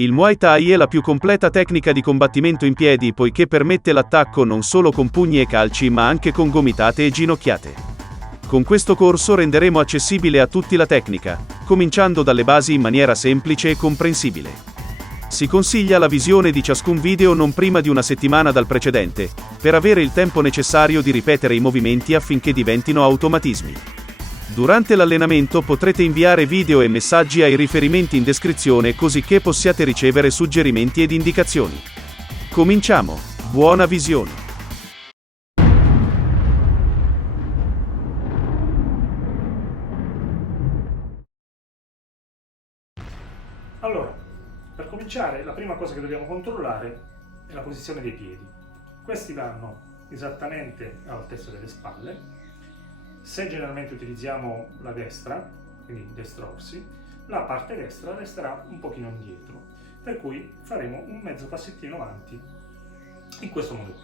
Il Muay Thai è la più completa tecnica di combattimento in piedi poiché permette l'attacco non solo con pugni e calci ma anche con gomitate e ginocchiate. Con questo corso renderemo accessibile a tutti la tecnica, cominciando dalle basi in maniera semplice e comprensibile. Si consiglia la visione di ciascun video non prima di una settimana dal precedente, per avere il tempo necessario di ripetere i movimenti affinché diventino automatismi. Durante l'allenamento potrete inviare video e messaggi ai riferimenti in descrizione così che possiate ricevere suggerimenti ed indicazioni. Cominciamo! Buona visione! Allora, per cominciare, la prima cosa che dobbiamo controllare è la posizione dei piedi. Questi vanno esattamente all'altezza delle spalle. Se generalmente utilizziamo la destra, quindi destrorsi, la parte destra resterà un pochino indietro, per cui faremo un mezzo passettino avanti in questo modo qui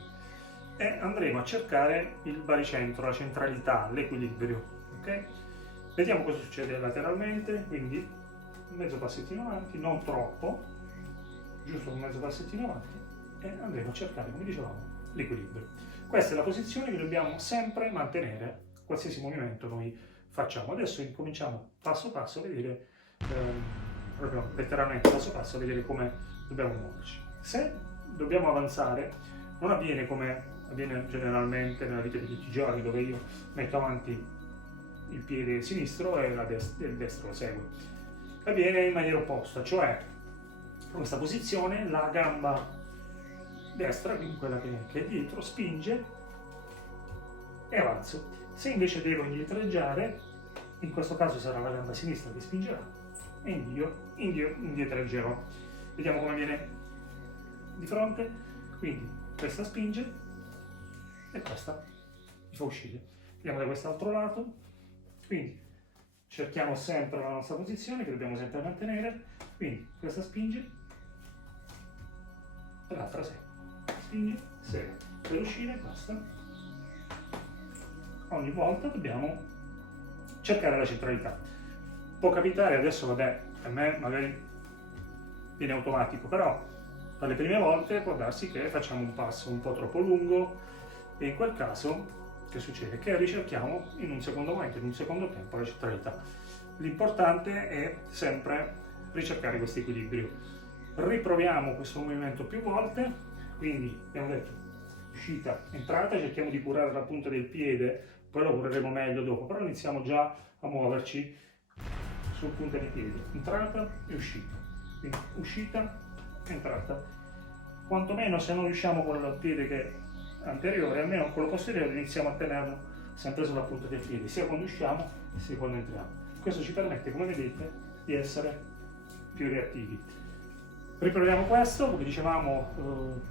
e andremo a cercare il baricentro, la centralità, l'equilibrio, ok? Vediamo cosa succede lateralmente, quindi un mezzo passettino avanti, non troppo, giusto un mezzo passettino avanti e andremo a cercare, come dicevamo, l'equilibrio. Questa è la posizione che dobbiamo sempre mantenere qualsiasi movimento noi facciamo. Adesso incominciamo passo passo a vedere, proprio letteralmente passo passo a vedere come dobbiamo muoverci. Se dobbiamo avanzare, non avviene come avviene generalmente nella vita di tutti i giorni, dove io metto avanti il piede sinistro e il destro lo segue. Avviene in maniera opposta, cioè in questa posizione la gamba destra, quindi quella che è dietro, spinge e avanzo. Se invece devo indietreggiare, in questo caso sarà la gamba sinistra che spingerà e indietreggerò. Vediamo come viene di fronte. Quindi questa spinge e questa mi fa uscire. Vediamo da quest'altro lato. Quindi cerchiamo sempre la nostra posizione che dobbiamo sempre mantenere. Quindi questa spinge e l'altra segue. Spinge, segue. Per uscire basta. Ogni volta dobbiamo cercare la centralità. Può capitare, adesso vabbè, per me magari viene automatico, però per le prime volte può darsi che facciamo un passo un po' troppo lungo e in quel caso che succede? Che ricerchiamo in un secondo momento, in un secondo tempo la centralità. L'importante è sempre ricercare questo equilibrio. Riproviamo questo movimento più volte, quindi abbiamo detto uscita, entrata, cerchiamo di curare la punta del piede, poi lo cureremo meglio dopo, però iniziamo già a muoverci sul punta di piede, entrata e uscita, quindi uscita, entrata. Quantomeno se non riusciamo con il piede che è anteriore, almeno con quello posteriore iniziamo a tenerlo sempre sulla punta del piede, sia quando usciamo sia quando entriamo. Questo ci permette, come vedete, di essere più reattivi. Riproviamo questo, come dicevamo,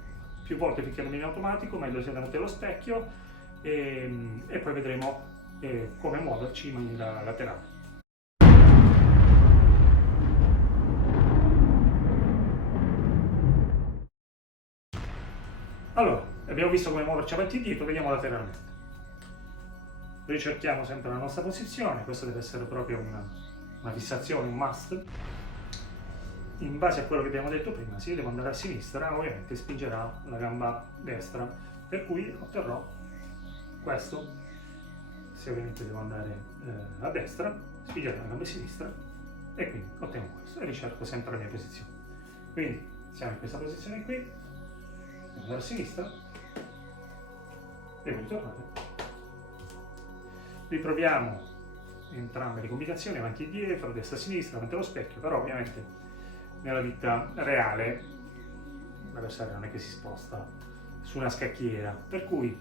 più volte finché non viene automatico, meglio se davanti allo specchio e poi vedremo come muoverci in maniera laterale. Allora, abbiamo visto come muoverci avanti e dietro, vediamo lateralmente. Ricerchiamo sempre la nostra posizione, questo deve essere proprio una fissazione, un must. In base a quello che abbiamo detto prima, se io devo andare a sinistra, ovviamente spingerà la gamba destra, per cui otterrò questo. Se ovviamente devo andare a destra, spingerà la gamba sinistra e quindi ottengo questo e ricerco sempre la mia posizione. Quindi siamo in questa posizione qui, devo andare a sinistra, devo ritornare. Riproviamo entrambe le combinazioni, avanti e dietro, destra e sinistra, davanti allo specchio, però ovviamente nella vita reale l'avversario non è che si sposta su una scacchiera, per cui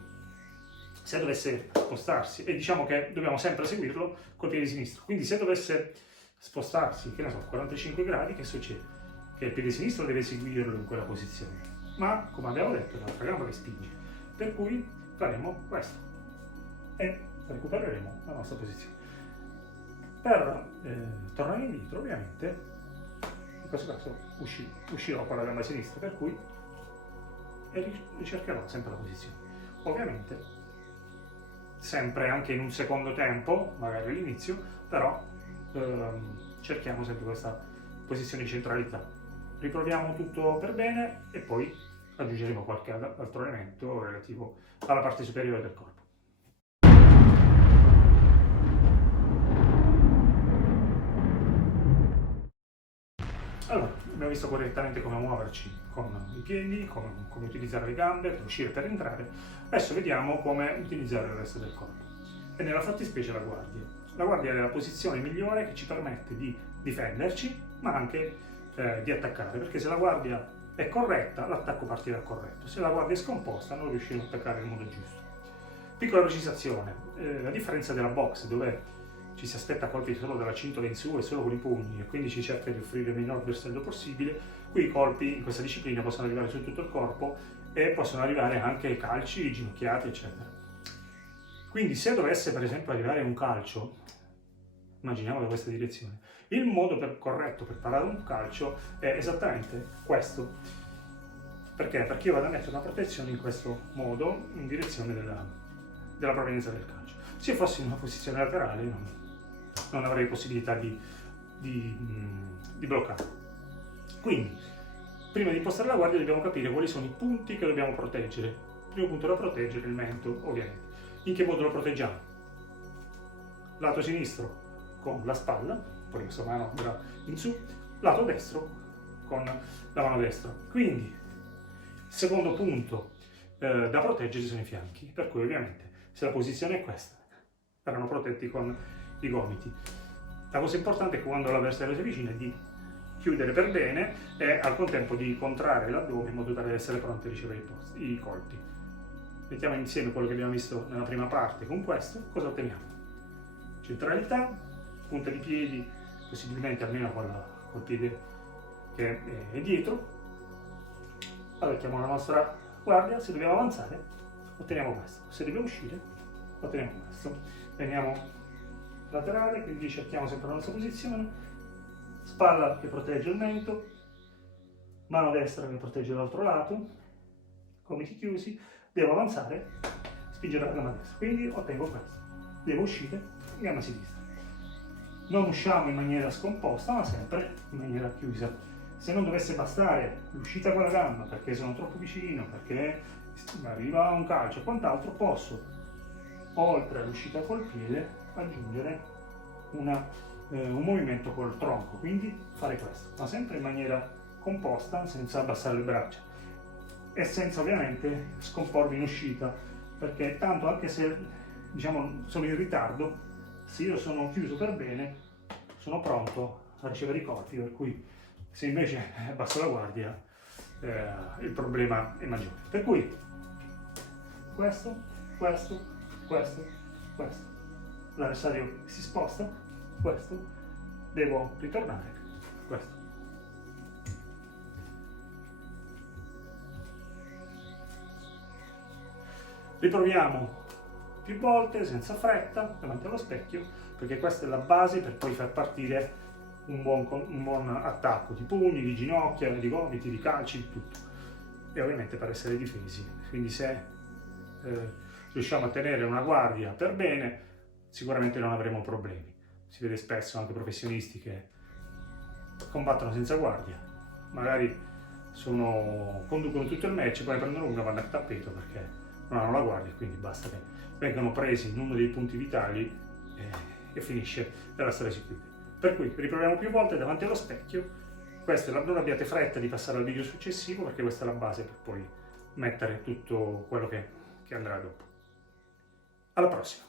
se dovesse spostarsi, e diciamo che dobbiamo sempre seguirlo col piede sinistro, quindi se dovesse spostarsi, che ne so, 45 gradi, che succede? Che il piede sinistro deve seguirlo in quella posizione, ma come abbiamo detto è l'altra gamba che spinge, per cui faremo questo e recupereremo la nostra posizione. Per tornare indietro, ovviamente in questo caso uscirò con la gamba sinistra, per cui ricercherò sempre la posizione. Ovviamente sempre anche in un secondo tempo, magari all'inizio, però cerchiamo sempre questa posizione di centralità riproviamo tutto per bene e poi aggiungeremo qualche altro elemento relativo alla parte superiore del corpo. Allora, abbiamo visto correttamente come muoverci con i piedi, come utilizzare le gambe per uscire e per entrare. Adesso vediamo come utilizzare il resto del corpo. E nella fattispecie la guardia. La guardia è la posizione migliore che ci permette di difenderci, ma anche di attaccare, perché se la guardia è corretta, l'attacco partirà corretto. Se la guardia è scomposta, non riusciremo a attaccare nel modo giusto. Piccola precisazione, la differenza della box, dove ci si aspetta colpi solo dalla cintola in su e solo con i pugni e quindi ci cerca di offrire il minor bersaglio possibile, qui i colpi in questa disciplina possono arrivare su tutto il corpo e possono arrivare anche ai calci, ginocchiate, eccetera. Quindi se dovesse per esempio arrivare un calcio, immaginiamo da questa direzione, il modo corretto per parare un calcio è esattamente questo. Perché? Perché io vado a mettere una protezione in questo modo in direzione della provenienza del calcio. Se fossi in una posizione laterale non avrei possibilità di bloccare. Quindi, prima di impostare la guardia dobbiamo capire quali sono i punti che dobbiamo proteggere. Il primo punto da proteggere è il mento, ovviamente. In che modo lo proteggiamo? Lato sinistro con la spalla, poi questa mano andrà in su, lato destro con la mano destra. Quindi, il secondo punto da proteggere sono i fianchi, per cui ovviamente se la posizione è questa, saranno protetti con i gomiti. La cosa importante è che quando l'avversario si avvicina è di chiudere per bene e al contempo di contrarre l'addome in modo tale da essere pronti a ricevere i colpi. Mettiamo insieme quello che abbiamo visto nella prima parte con questo, cosa otteniamo? Centralità, punta di piedi, possibilmente almeno col piede che è dietro. Allettiamo la nostra guardia, se dobbiamo avanzare otteniamo questo, se dobbiamo uscire otteniamo questo. Veniamo laterale, quindi cerchiamo sempre la nostra posizione, spalla che protegge il mento, mano destra che protegge l'altro lato, gomiti chiusi, devo avanzare, spingere la gamba destra, quindi ottengo questo, devo uscire, gamba sinistra. Non usciamo in maniera scomposta, ma sempre in maniera chiusa. Se non dovesse bastare l'uscita con la gamba, perché sono troppo vicino, perché arriva un calcio e quant'altro, posso, oltre all'uscita col piede, aggiungere un movimento col tronco, quindi fare questo, ma sempre in maniera composta, senza abbassare le braccia e senza ovviamente scompormi in uscita, perché tanto anche se diciamo sono in ritardo, se io sono chiuso per bene, sono pronto a ricevere i colpi, per cui se invece abbasso la guardia il problema è maggiore. Per cui questo, questo, questo, questo. L'avversario si sposta, questo, devo ritornare, questo. Riproviamo più volte, senza fretta, davanti allo specchio, perché questa è la base per poi far partire un buon attacco di pugni, di ginocchia, di gomiti, di calci, di tutto. E ovviamente per essere difesi. Quindi se riusciamo a tenere una guardia per bene, sicuramente non avremo problemi. Si vede spesso anche professionisti che combattono senza guardia, magari conducono tutto il match, poi prendono una, vanno a tappeto perché non hanno la guardia, quindi basta che vengano presi in uno dei punti vitali e finisce e la storia si chiude. Per cui riproviamo più volte davanti allo specchio. Non abbiate fretta di passare al video successivo, perché questa è la base per poi mettere tutto quello che andrà dopo. Alla prossima!